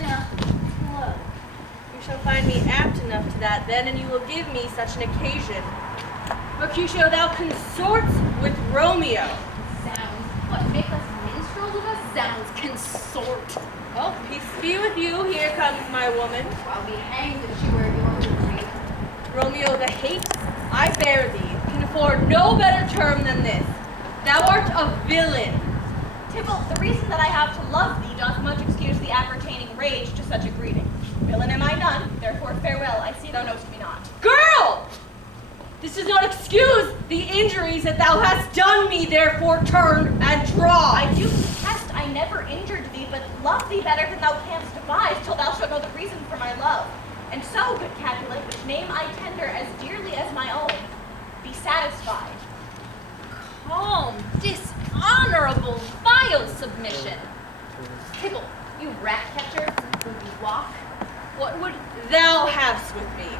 dinner. Look. You shall find me apt enough to that then, and you will give me such an occasion. Mercutio, thou consorts with Romeo. Zounds. What, make us minstrels of us? Zounds, consort. Well, peace be with you. Here comes my woman. I'll be hanged if she were yours with me. Romeo, the hate I bear thee can afford no better term than this. Thou art a villain. Tybalt, the reason that I have to love thee doth much excuse the appertaining rage to such a greeting. Villain am I none, therefore farewell, I see thou knowst me not. Girl! This does not excuse the injuries that thou hast done me, therefore turn and draw. I do protest I never injured thee, but love thee better than thou canst devise, till thou shalt know the reason for my love. And so, good Capulet, which name I tender as dearly as my own, be satisfied. Calm, dishonorable, vile submission. Tybalt, you rat catcher, will you walk? What would thou have with me?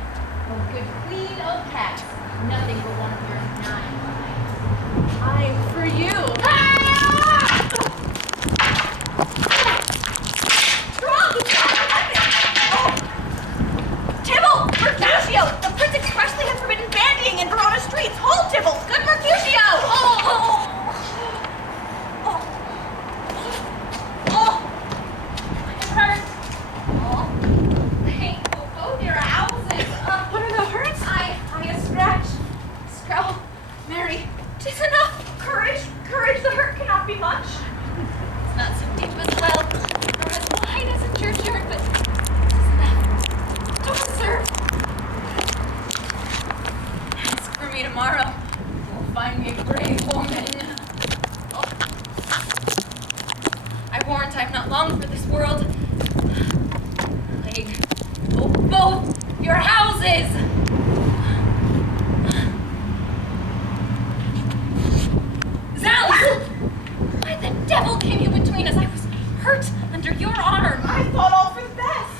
Oh, good queen of cats, nothing but one of your 9 lives. I'm for you. Tybalt! Mercutio! The prince expressly has forbidden bandying in Verona streets! Hold, Tybalt! Good Mercutio! It hurts. They both your houses. What are the hurts? I a scratch. Scrabble. Mary, 'tis enough. Courage, the hurt cannot be much. It's not so deep as well, nor as wide as a churchyard, but 'tis enough. Don't, sir. Ask for me tomorrow. You'll find me a brave woman. Oh. I warrant I'm not long for this world. Plague. Oh, both your houses! Zounds! Why the devil came you between us? I was hurt under your honor. I thought all for the best.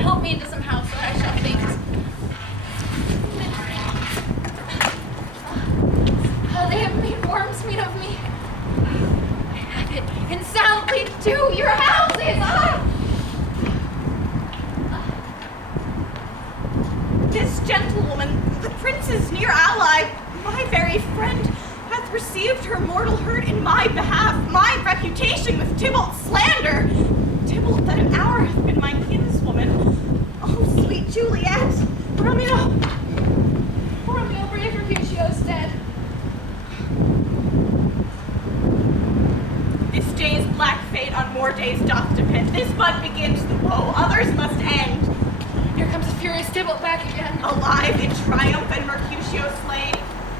Help me into some house that I shall think. Oh, they have made worms meat of me. I have it, and soundly to your houses. This gentlewoman, the prince's near ally, my very friend, hath received her mortal hurt in my behalf, my reputation with Tybalt's slander. Tybalt, that an hour hath been my kinswoman. Oh, sweet Juliet! Romeo, brave Mercutio's dead. This day's black fate on more days doth depend. This bud begins the woe, others must end. Here comes the furious Tybalt back again. Alive in triumph and Mercutio slain.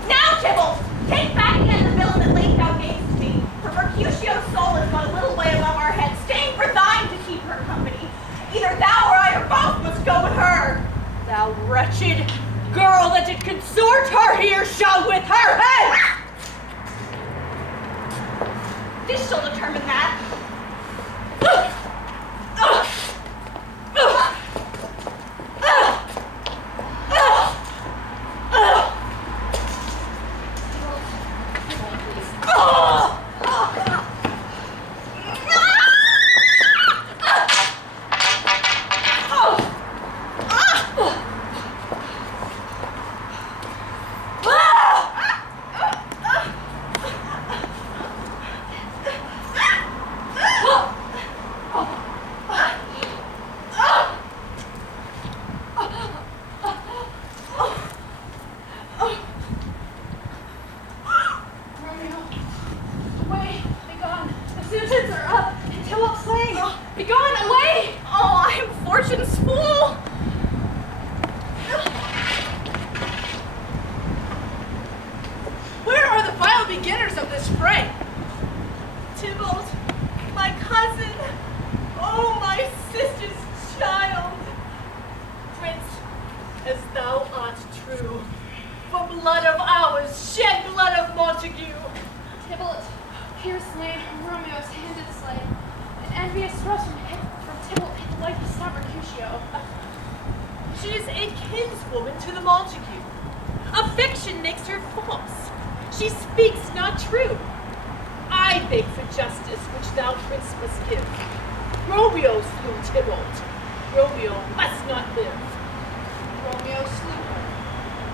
Now, Tybalt, take back again the villain that late thou gavest me. For Mercutio's soul is but a little way above our heads, staying for thine to keep her company. Either thou or I or both must go with her. Thou wretched girl that did consort her here shall with her head! This shall determine that. Montague. Affection makes her false. She speaks not true. I beg for justice, which thou, prince, must give. Romeo slew Tybalt. Romeo must not live. Romeo slew her.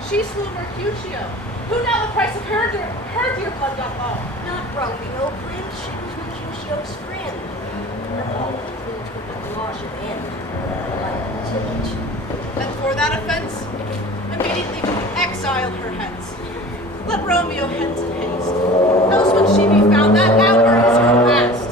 She slew Mercutio. Who now the price of her dear blood doth owe? Not Romeo, Prince. She was Mercutio's friend. Her all concludes with the law should end. Like Tybalt. And for that offense, immediately exile her hence. Let Romeo hence in haste. Else when she be found, that hour is her last.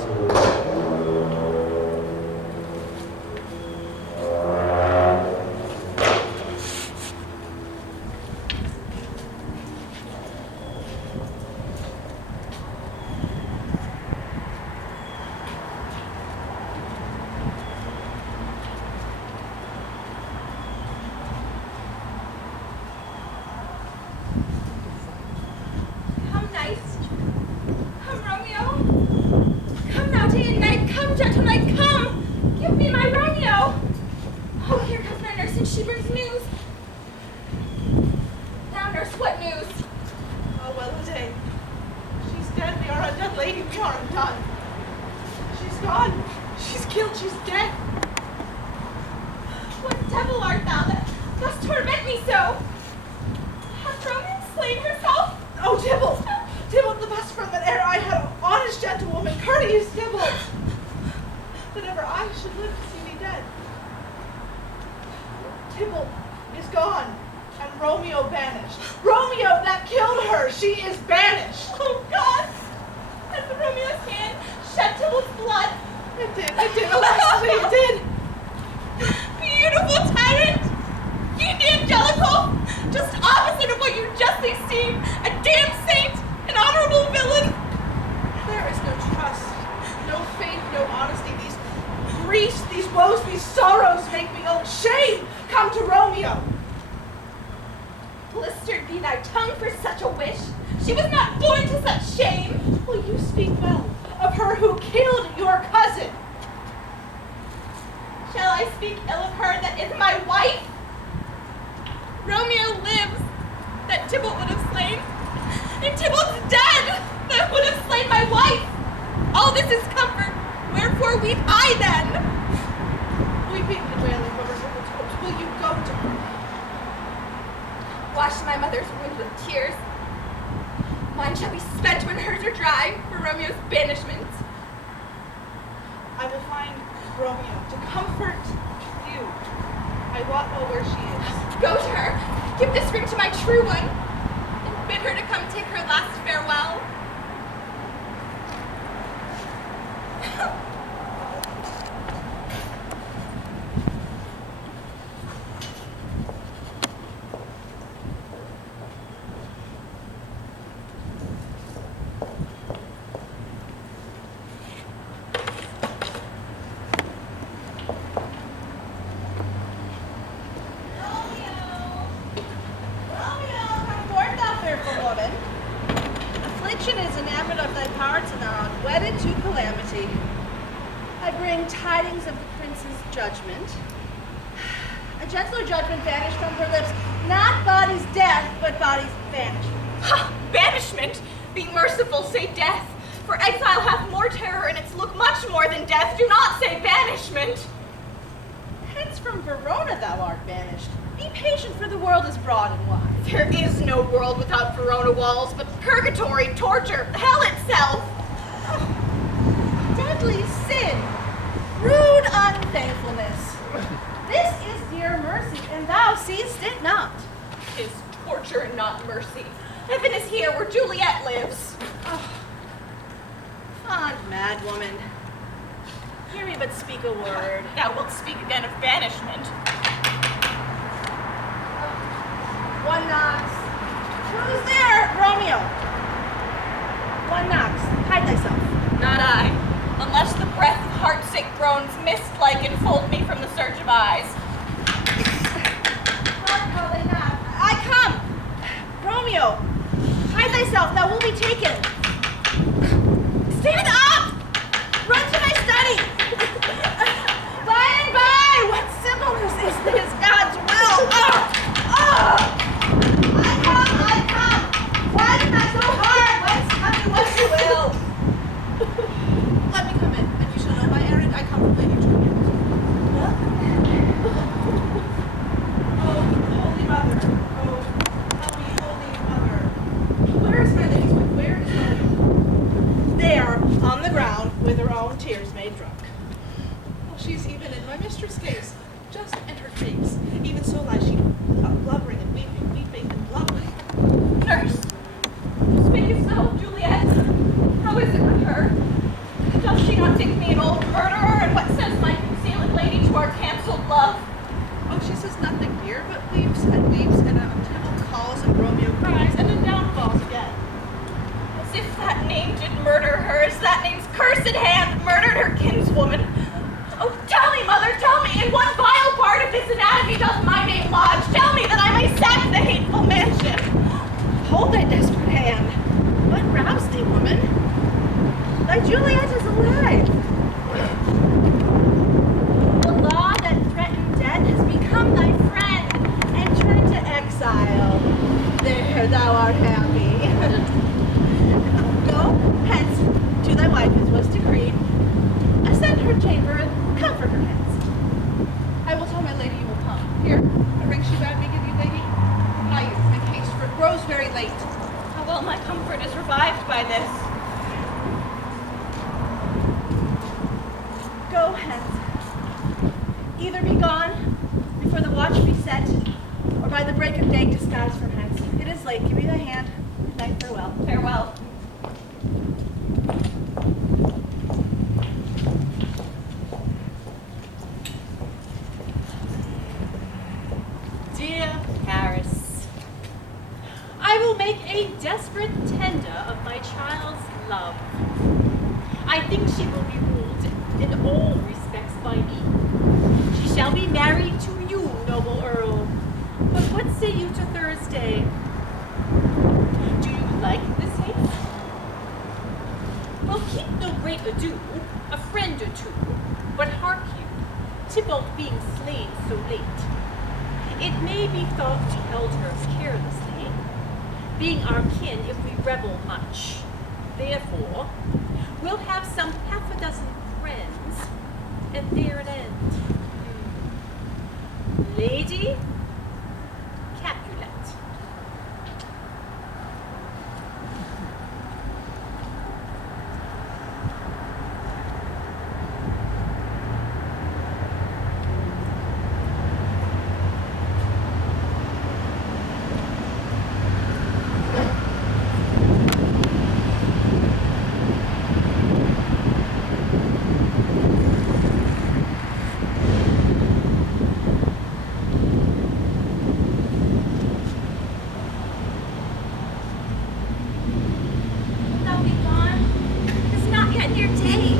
Come, knight. Come, Romeo. Come now, day and night. Come, gentle knight, come. Give me my Romeo. Oh, here comes my nurse, and she brings news. Now, nurse, what news? Oh, well a day. She's dead. We are undone, lady. We are undone. She's gone. She's killed. She's dead. What devil art thou that dost torment me so? Hath Romeo slain herself? Oh, Tybalt! Tybalt, the best friend that e'er I had, honest gentlewoman, courteous Tybalt! That ever I should live to see thee dead. Tybalt is gone, and Romeo banished. Romeo that killed her, she is banished! Oh, God! Has the Romeo's hand shed Tybalt's blood? It did, alas, it did! Beautiful tyrant! You angelical! Just opposite of what you justly seem, a damned saint, an honorable villain! There is no trust, no faith, no honesty. These griefs, these woes, these sorrows make me old. Shame come to Romeo! Blistered be thy tongue for such a wish. She was not born to such shame. Will you speak well of her who killed your cousin? Shall I speak ill of her that is my wife? Romeo lives, that Tybalt would have slain, and Tybalt's dead, that would have slain my wife. All this is comfort, wherefore weep I then? Weeping and wailing over Tybalt's corpse, will you go to her? Wash my mother's wound with tears. Mine shall be spent when hers are dry for Romeo's banishment. I will find Romeo to comfort you. I wot well where she is. Go to her, give this ring to my true one, and bid her to come take her last farewell. Affliction is enamored of thy parts and are wedded to calamity. I bring tidings of the prince's judgment. A gentler judgment vanished from her lips, not body's death, but body's banishment. Ha! Banishment! Be merciful, say death. For exile hath more terror, and its look much more than death. Do not say banishment. Hence from Verona thou art banished. Be patient, for the world is broad and wide. There is no world without Verona walls, but purgatory, torture, hell itself. Deadly sin, rude unthankfulness. This is dear mercy, and thou seest it not. 'Tis torture and not mercy. Heaven is here where Juliet lives. Fond mad woman, hear me but speak a word. Thou wilt speak again of banishment. One knocks. Who's there, Romeo? One knocks. Hide thyself. Not I, unless the breath of heart-sick groans mist-like enfold me from the surge of eyes. Hark how they knock. I come. Romeo, hide thyself. Thou wilt be taken. Stand up! Run to my study! By and by! What simpleness is this? God's will! I come! Why not so hard? What's coming, what you will? Let me come in, and you shall know my errand. I come from Lady women in my mistress' case. Just enter face. Even so lies she, blubbering and weeping and blubbering. Nurse, speak as though, Juliet. How is it with her? Does she not think me an old murderer? And what says my concealing lady to our cancelled love? Oh, she says nothing, dear, but weeps, and Tybalt calls, and Romeo cries, and then down falls again. As if that name did murder her, as that name's cursed hand murdered her kinswoman. Oh, tell me, mother, tell me, in what vile part of this anatomy does my name lodge? Tell me that I may sack the hateful mansion. Hold thy desperate hand. What roused thee, woman? Thy Juliet is alive. The law that threatened death has become thy friend, and turned to exile. There thou art happy. Go hence to thy wife as was decreed. Ascend her chamber and comfort her hence. I will tell my lady you will come. Here, a ring she bade me give you, lady. Hie you, make haste, for it grows very late. How well my comfort is revived by this. Go hence. Either be gone before the watch be set, or by the break of day disguise from hence. It is late. Give me thy hand. Good night, farewell. Farewell. Dear Paris, I will make a desperate tender of my child's love. I think she will be ruled in all respects by me. She shall be married to you, noble Earl. But what say you to Thursday? Do you like this haste? Well, keep no great ado, a friend or two. But hark you, Tybalt being slain so late, it may be thought we held her carelessly, being our kin if we rebel much. Therefore, we'll have some half a dozen friends, and there it ends. Lady Capulet. Thou be gone. It's not yet your day.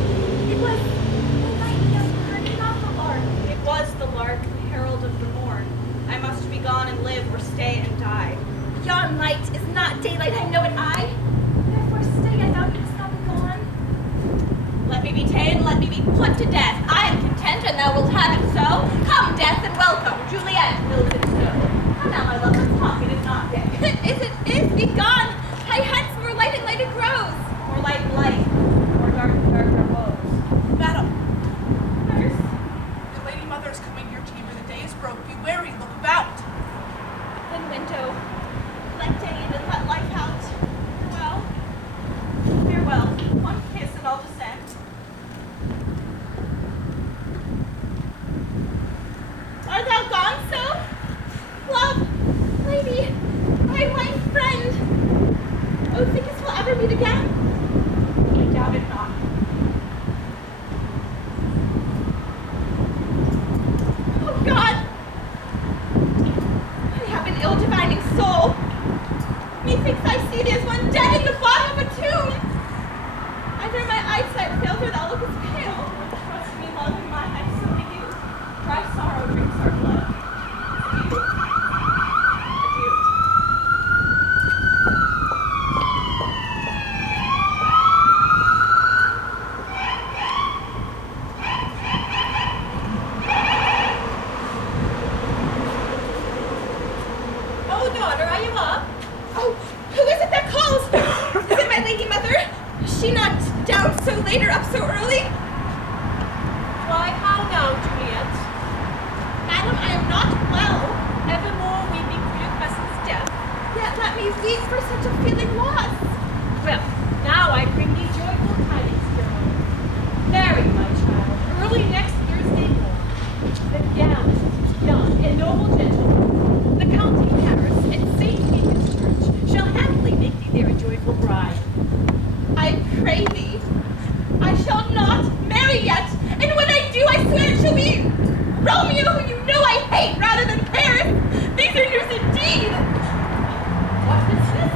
It was the light just heard, not the lark. It was the lark, the herald of the morn. I must be gone and live, or stay and die. Yon light is not daylight, I know it I. Therefore stay, I thou didst not be gone. Let me be ta'en, let me be put to death. I am content, and thou wilt have it so. Come, death, and welcome. Juliet, wills it so. Come now, my love, let's talk. It is not day. Is be gone. Hie hence, more light and light it grows. More light and light, more dark and dark our woes. Madam, Nurse, the lady mother is coming to your chamber. The day is broke. Be wary. Look about. then window, let day in and let life out. Farewell. Farewell. One kiss and I'll descend. Art thou gone so? Love, lady, my friend. Oh, thinkest we'll ever meet again? I doubt it not. Oh God! I have an ill-divining soul. Methinks I see thee as one dead in the bottom of a tomb. Either my eyesight fails or thou lookest pale. Trust me, love, in my eyes so do you. Dry sorrow drinks our blood. Adieu. Adieu. Oh, daughter, are you up? Oh, who is it that calls? Is it my lady mother? Is she not down so late or up so early? Why, how now, Juliet? Madam, I am not well. Evermore weeping for your cousin's death. Yet let me weep for such a feeling loss. Well, now I bring thee joyful tidings, dear mother. Marry, my child, early next Thursday morn. Romeo, who you know I hate rather than Paris. These are news indeed. What is this?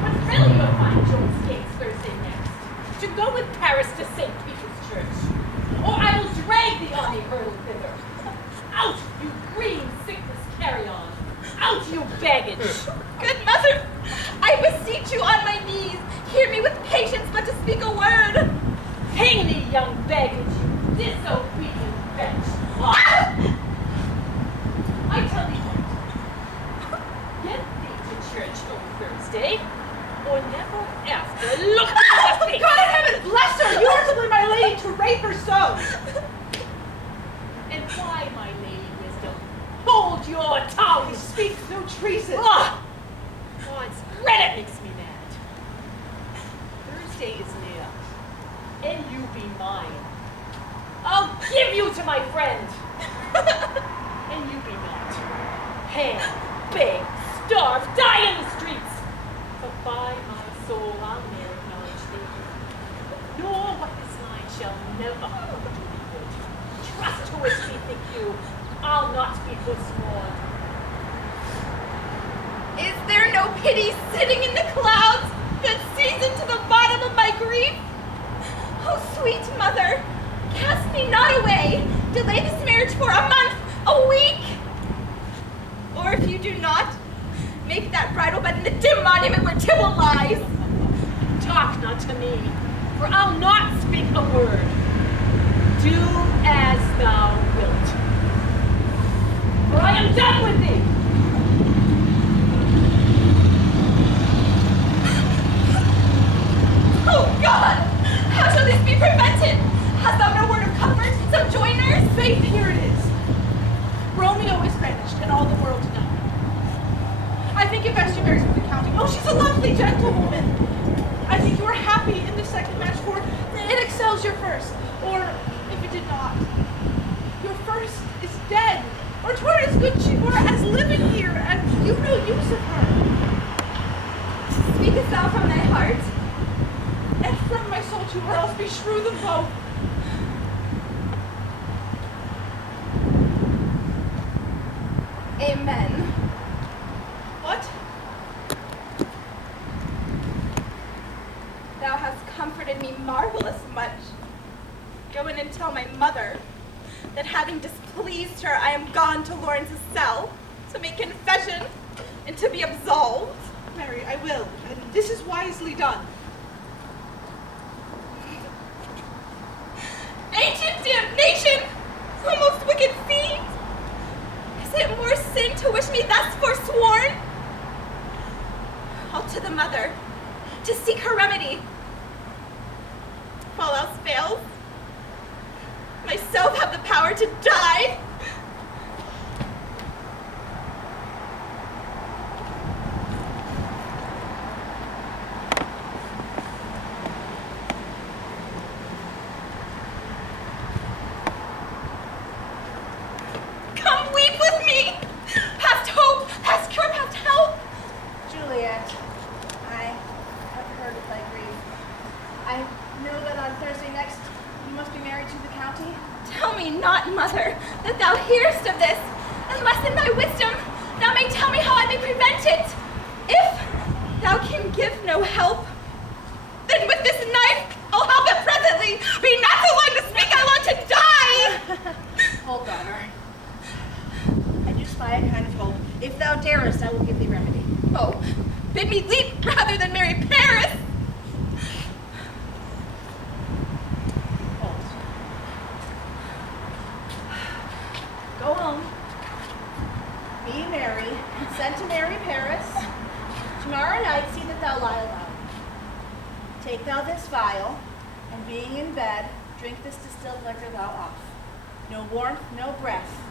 What thrill you'll find Jones Gates Thursday next? To go with Paris to St. Peter's Church, or I will drag thee on the hurdle thither. Out, you green sickness carry-on! Out, you baggage! Good mother, I beseech you on my knees, hear me with patience but to speak a word. Hang thee, young baggage, you disobedient wretch! I tell thee what, get thee to church on Thursday, or never after look me in the face! God in heaven, bless her! You are simply my lady to rape her so! And why, my lady wisdom, hold your tongue! He speaks no treason. Ah! God's bread, it makes me mad. Thursday is near, and you be mine. I'll give you to my friend, and you be not. Hang, beg, starve, die in the streets. But by my soul, I'll ne'er acknowledge thee. Nor what is mine shall never do thee good. Trust to it, bethink you, I'll not be forsworn. Is there no pity sitting in the clouds that sees into the bottom of my grief? Oh, sweet mother, cast me not away. Delay this marriage for a month, a week. Or if you do not, make that bridal bed in the dim monument where Tybalt lies. Talk not to me, for I'll not speak a word. Do as thou wilt. For I am done with thee. Oh God, how shall this be prevented? Hast thou no word of comfort, some joy nurse? Faith, here it is. Romeo is banished, and all the world to know. I think it best you marry with the county. Oh, she's a lovely gentlewoman. I think you are happy in the second match, for it excels your first. Or, if it did not, your first is dead. Or 'twere as good she were as living here, and you no use of her. Speakest thou from thy heart? And from my soul too, or else beshrew them both. Amen. What? Thou hast comforted me marvelous much. Go in and tell my mother that having displeased her, I am gone to Lawrence's cell to make confession and to be absolved. Mary, I will, and this is wisely done. Ancient damnation! O most wicked fiend! Is it more sin to wish me thus forsworn? I'll to the mother, to seek her remedy. If all else fails, myself have the power to die. Come weep with me! Past hope, past cure, past help! Juliet, I have heard of thy grief. I know that on Thursday next you must be married to the county. Tell me not, mother, that thou hearest of this, unless in thy wisdom thou may tell me how I may prevent it. If thou can give no help, then with this knife I'll help it presently. Be not so long to speak, I want to die! Hold, daughter. I do spy a kind of hope. If thou darest, I will give thee remedy. Oh, bid me leap rather than marry Paris! Hold. Go home. Be merry, consent to marry Paris. Tomorrow night see that thou lie aloud. Take thou this vial, and being in bed, drink this distilled liquor thou off. No warmth, no breath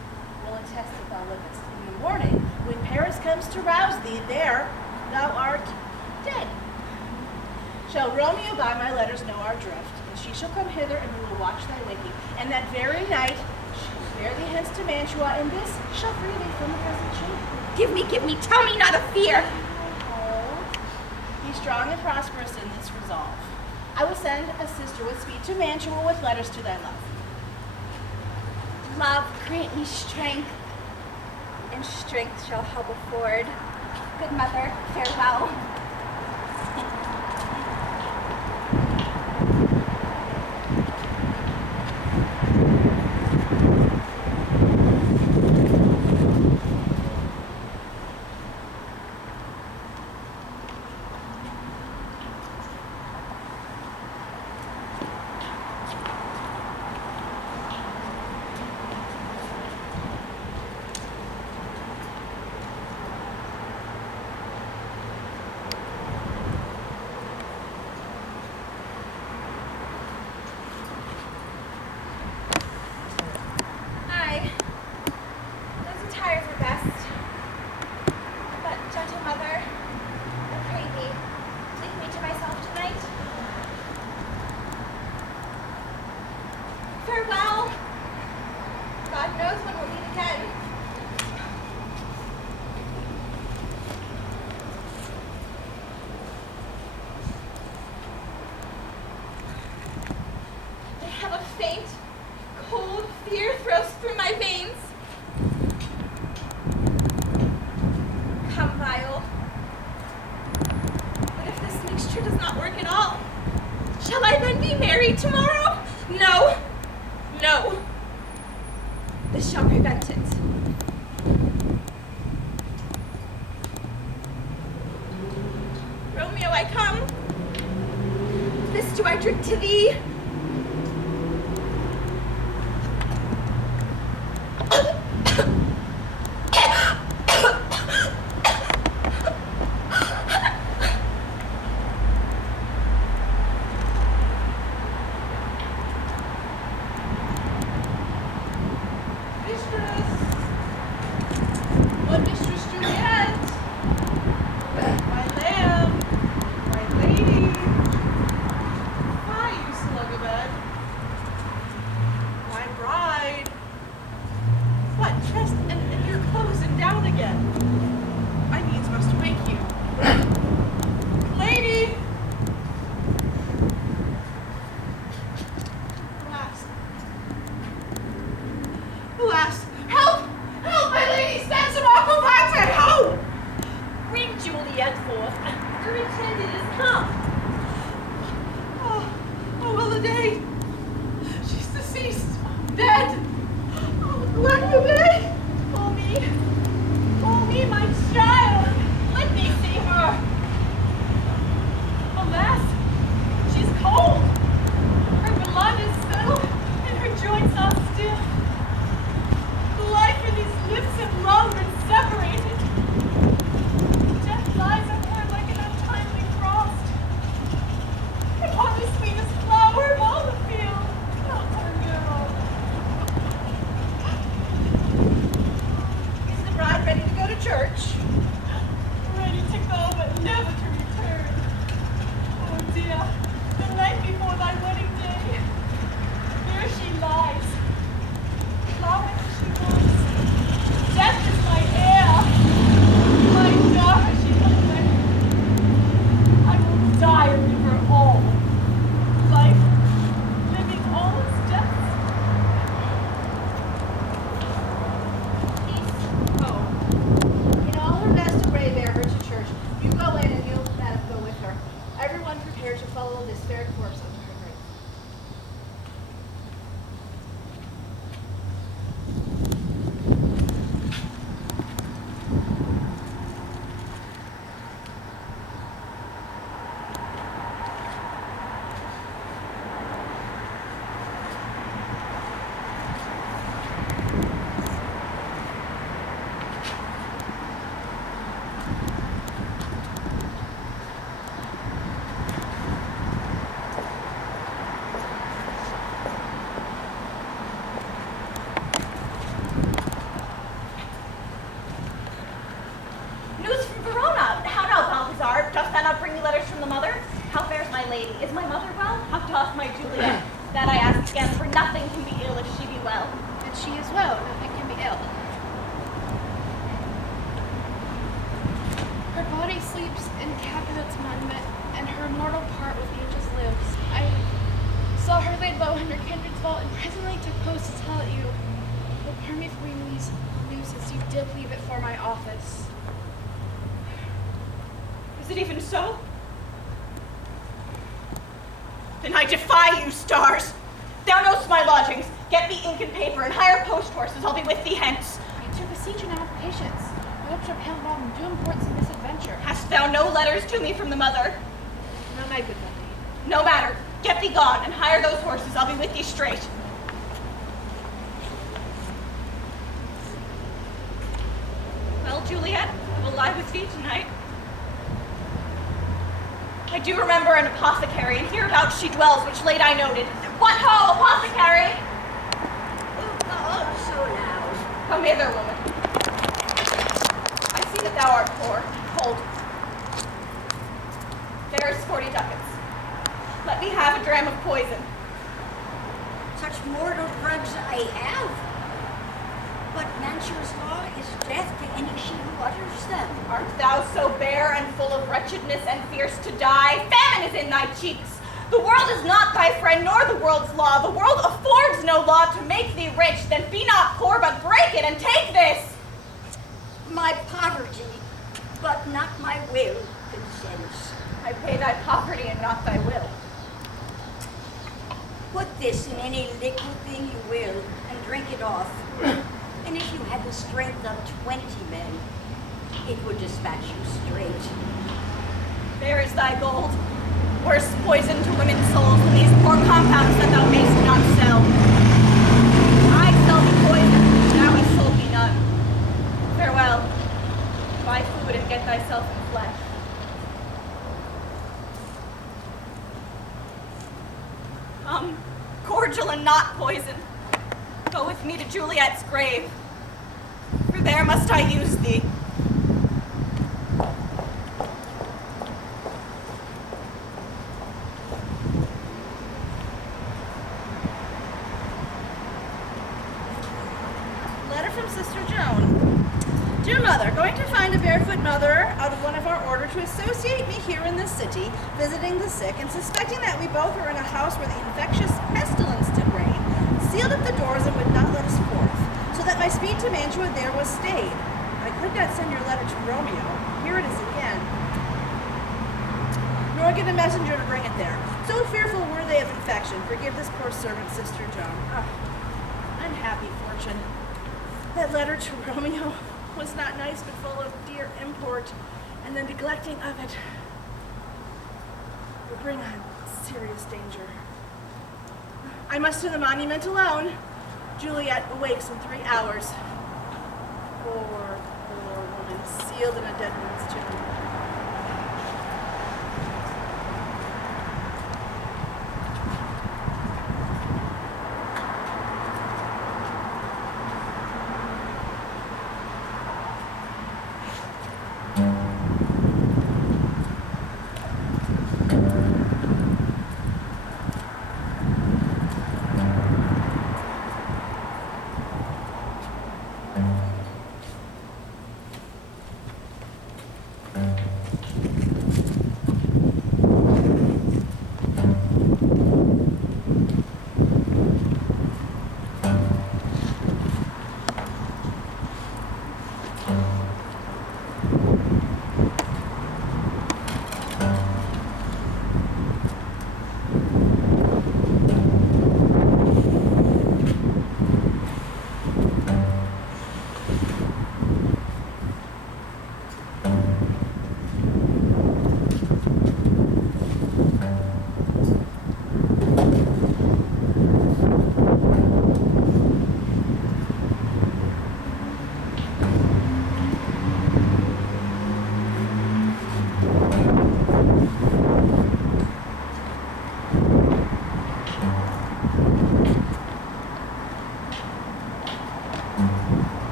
will attest that thou livest. In the morning, when Paris comes to rouse thee, there thou art dead. Shall Romeo by my letters know our drift, and she shall come hither, and we will watch thy waking. And that very night she will bear thee hence to Mantua, and this shall free thee from the present shame. Give me, tell me not of fear. Hold. Be strong and prosperous in this resolve. I will send a sister with speed to Mantua with letters to thy love. Love, grant me strength, and strength shall help afford. Good mother, farewell. Farewell. God knows when we'll meet again. I have a faint, cold fear thrills through my veins. Come, Vile. But if this mixture does not work at all, shall I then be married tomorrow? No. No. This shall prevent it. Romeo, I come. This do I drink to thee. Mistress Juliet, my lamb, my lady. Why, you slug-a-bed? My bride. What, dressed in your clothes and down again? I needs must wake you. Lady! Alas, help! Help, my lady! Stand some awful bite! Help! Bring Juliet forth. Her intended is come. Oh, well a day. She's deceased. Dead. Oh, black the day. Oh me, my child. Let me see her. Alas, she's cold. Her blood is settled, and her joints are stiff. The life in these lips have long been separated. Death lies on her like an untimely frost. Upon the sweetest flower of all the field. Oh, poor girl. Is the bride ready to go to church? Ready to go, but never to return. Oh dear, the night before thy wedding day, there she lies. Flower as she was. Death is my heir. My daughter she has left. I will die and leave her all. Life, living all its deaths. Oh. In all her best array bear her to church. You go in and you'll let go with her. Everyone prepare to follow this fair corpse unto her grave. News from Verona. How now, Balthazar? Dost thou not bring me letters from the mother? How fares my lady? Is my mother well? How doth my Juliet? That I ask again, for nothing can be ill if she be well. And she is well, nothing can be ill. Her body sleeps in cabinet's monument, and her mortal part with angels lives. I saw her laid low in her kindred's vault, and presently took post to tell it you. did leave it for my office. Is it even so? Then I defy you, stars. Thou knowst my lodgings. Get me ink and paper and hire post horses. I'll be with thee hence. I took a siege and I have patience. My hopes are pale long, doomed towards some misadventure. Hast thou no letters to me from the mother? No, my good lady. No matter. Get thee gone and hire those horses. I'll be with thee straight. Well, Juliet, I will lie with thee tonight. I do remember an apothecary, and hereabouts she dwells, which late I noted. What ho, apothecary! Oh, so now. Come hither, woman. I see that thou art poor. Hold. There's 40 ducats. Let me have a dram of poison. Such mortal drugs I have. But nature's law is death to any she who utters them. Art thou so bare and full of wretchedness and fierce to die? Famine is in thy cheeks. The world is not thy friend, nor the world's law. The world affords no law to make thee rich. Then be not poor, but break it and take this. My poverty, but not my will, consents. I pay thy poverty and not thy will. Put this in any liquid thing you will, and drink it off. And if you had the strength of 20 men, it would dispatch you straight. There is thy gold. Worse poison to women's souls than these poor compounds that thou mayst not sell. I sell thee poison, thou hast sold me none. Farewell. Buy food and get thyself in flesh. Come, cordial and not poison. Go with me to Juliet's grave, for there must I use thee. Letter from Sister Joan. Dear Mother, going to find a barefoot mother out of one of our order to associate me here in this city, visiting the sick, and suspecting that we both are in a house where the infectious pestilence did reign, sealed up the doors and would not let us forth, so that my speed to Mantua there was stayed. I could not send your letter to Romeo. Here it is again. Nor get a messenger to bring it there. So fearful were they of infection. Forgive this poor servant, Sister Joan. Unhappy fortune. That letter to Romeo was not nice, but full of dear import, and the neglecting of it will bring on serious danger. I must to the monument alone. Juliet awakes in 3 hours. Poor woman, sealed in a dead woman's tomb.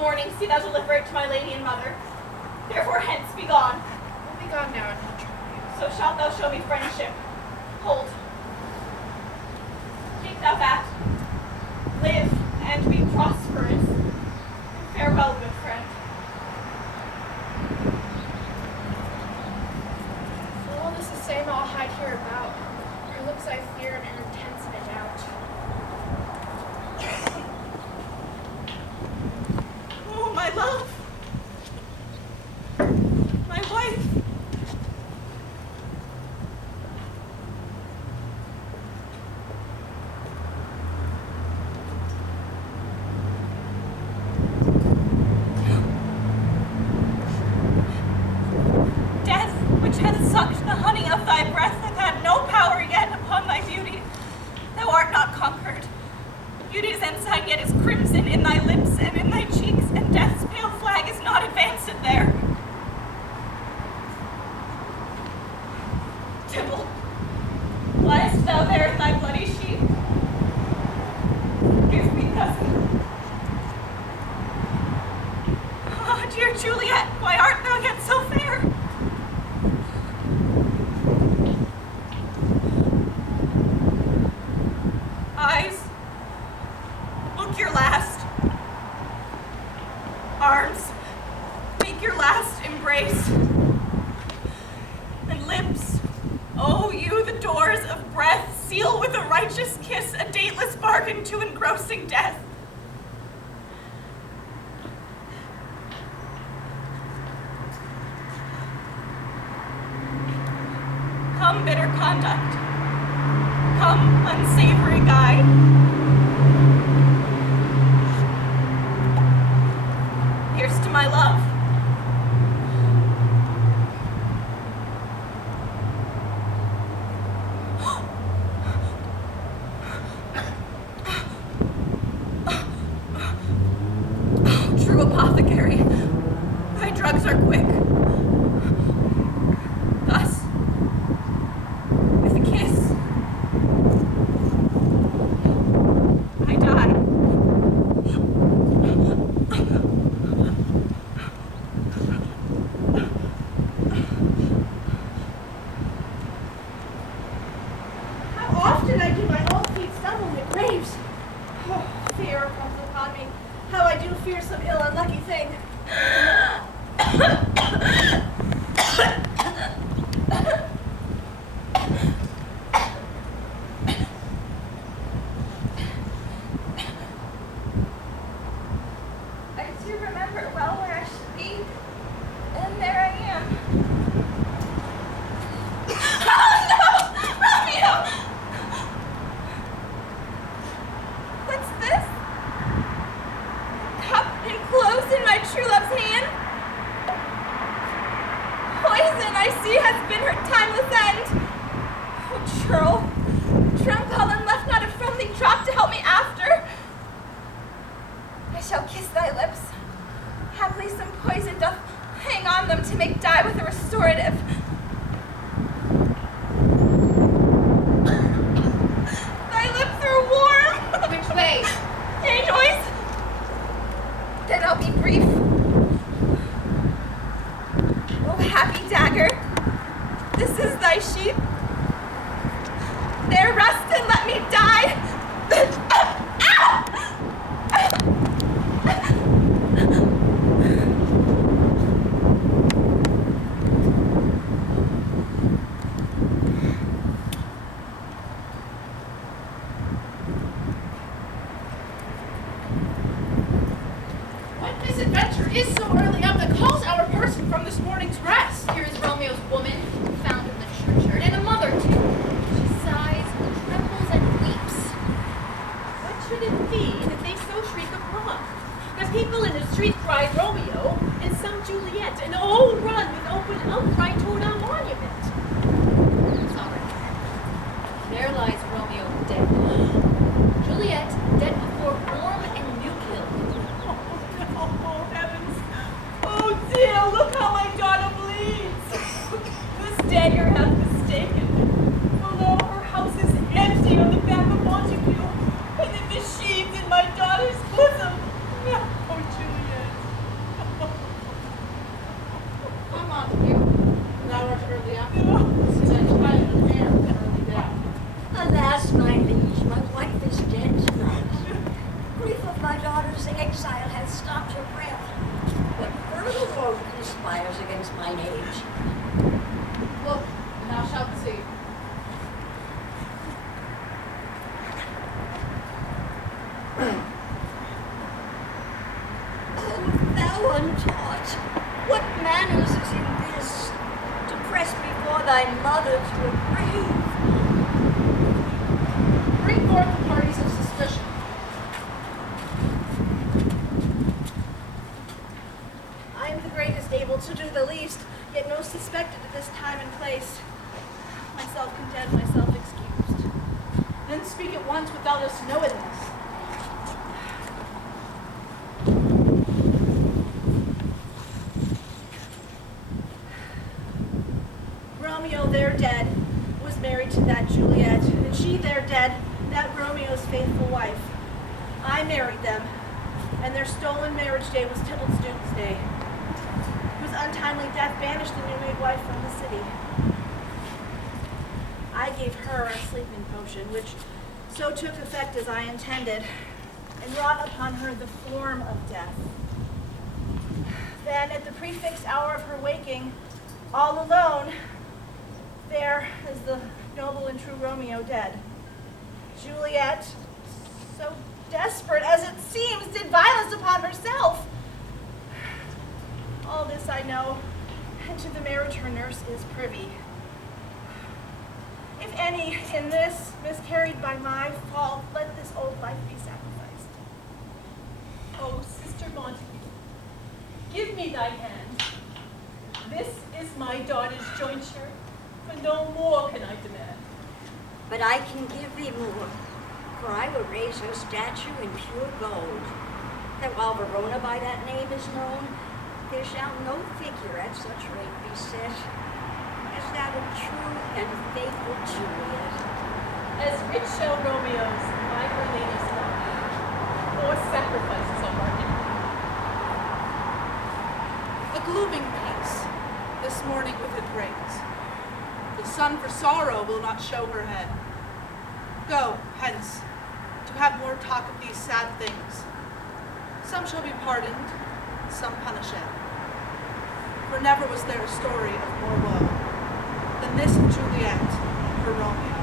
morning see thou deliver it to my lady and mother. Therefore hence be gone. We'll be gone now and not trouble you. So shalt thou show me friendship. Hold. Take thou that. Live and be prosperous. And farewell, good friend. For all this the same I'll hide here about. Her looks I fear and her intents in a doubt. Oh, my love. My wife. Death, which hath sucked the honey of thy breath, hath had no power yet upon thy beauty. Thou art not conquered. Beauty's ensign yet is crimson in thy lips and in thy cheeks, and death's pale flag is not advanced there. Tybalt, liest thou there in thy bloody sheet? Give me, cousin. Ah, dear Juliet, why art thou yet so fair? Eyes, look your last. Arms, make your last embrace. And lips, oh, you the doors of breath, seal with a righteous kiss a dateless bargain to engrossing death. Come, bitter conduct. Come, unsavory guide. Here's to my love. True apothecary, thy drugs are quick. Thus, with a kiss, I die. How often I do my own feet stumble in the graves. Oh, fear comes upon me. How I do fear some ill unlucky thing. I do remember well where I should be, and there I am. Oh no! Romeo! What's this? Cup enclosed in my true love's hand? Poison, I see, has been her timeless end. Oh, churl, drunk all and left not a friendly drop to help me after. I shall kiss thy lips. Haply some poison doth hang on them to make dye with a restorative. Thy lips are warm. Which way? Any noise? Then I'll be brief. Oh, happy dagger, this is thy sheath. There rest and let me die. Ow! What misadventure is so early up that calls our person from this morning's rest? Here is Romeo's woman, found in the churchyard, and a mother too. She sighs, trembles, and weeps. What should it be that they so shriek abroad? The people in the street cry Romeo, and some Juliet, and all run with open outcry toward our monument. It's all right. There lies Romeo dead. Juliet dead before warm and new kill. Oh, heavens. Oh, dear, look how my daughter bleeds. This dagger hath mistaken. For lo, her house is empty on the back of Montague, and it is sheathed in my daughter's bosom. Oh, Juliet. What manners is in this, to press before thy mother to a grave? Bring forth the parties of suspicion. I am the greatest able to do the least, yet most suspected at this time and place. Myself condemned, myself excused. Then speak at once without us knowing this. Romeo, there dead, was married to that Juliet, and she, there dead, that Romeo's faithful wife. I married them, and their stolen marriage day was Tybalt's doomsday, whose untimely death banished the new-made wife from the city. I gave her a sleeping potion, which so took effect as I intended, and wrought upon her the form of death. Then, at the prefixed hour of her waking, all alone, there is the noble and true Romeo dead. Juliet, so desperate as it seems, did violence upon herself. All this I know, and to the marriage her nurse is privy. If any in this miscarried by my fault, let this old life be sacrificed. Oh, Sister Montague, give me thy hand. This is my daughter's jointure, for no more can I demand. But I can give thee more, for I will raise her statue in pure gold, that while Verona by that name is known, there shall no figure at such rate be set as that of true and faithful Juliet. As rich shall Romeo's, my her lady's love, or sacrifices of our gift. A glooming peace this morning with it brings. The sun for sorrow will not show her head. Go, hence, to have more talk of these sad things. Some shall be pardoned, some punished. For never was there a story of more woe than this of Juliet, her Romeo.